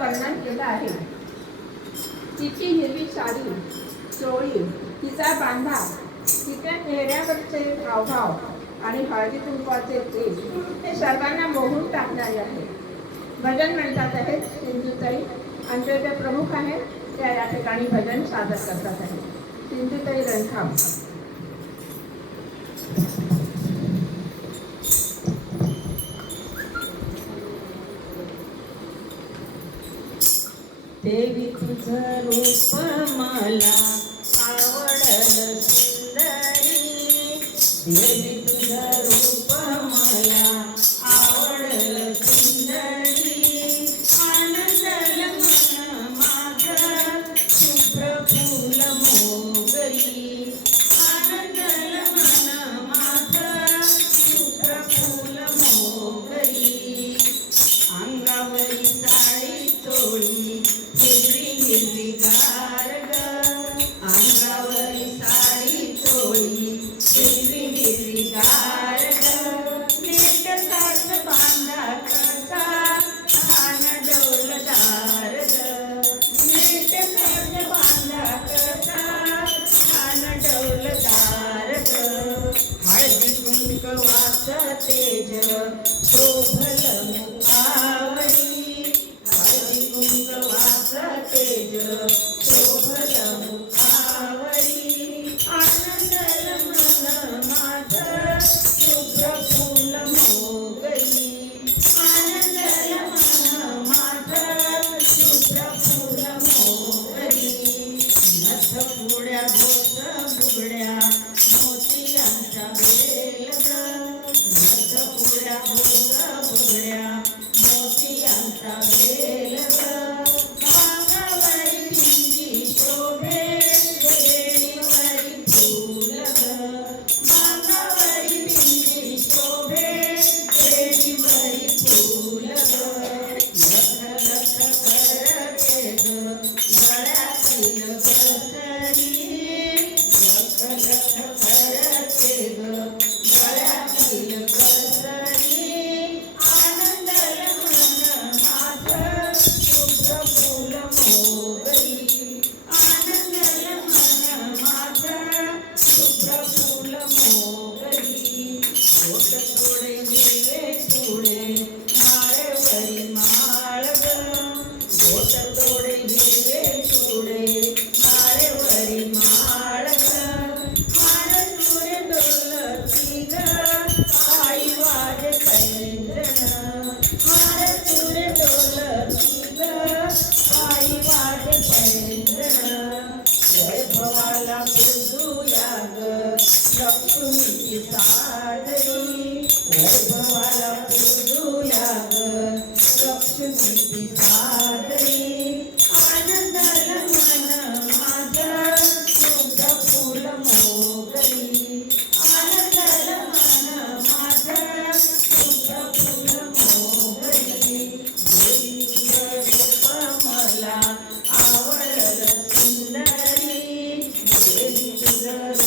वर्णन केलं आहे. तिची हिरवी साडी चोळी तिचा बांधा तिच्या नेहऱ्यावरचे हावभाव आणि हळदी कुंकवाचे तेल हे सर्वांना मोहून टाकणारे आहे. भजन म्हणतात आहेत सिंधुताई आमचे जे प्रमुख आहेत त्या या ठिकाणी भजन सादर करतात आहेत सिंधुताई रणखाव देवी तुझं रूप मला आवडलं सुंदरी. देवी तुझं तेज शोभल मुखावरी हरी तेज शोभल मुखावरी आनंद मन माझा. Yes, yes, yes. लक्ष्मीची साजरी वैभवाला पूजू लाग लक्ष्मीची साजरी माझं शुद्ध फुल मोगरी आनंदाला मन माझं शुद्ध फुल मोगरी रूप मला आवडलं सुंदरी देवी.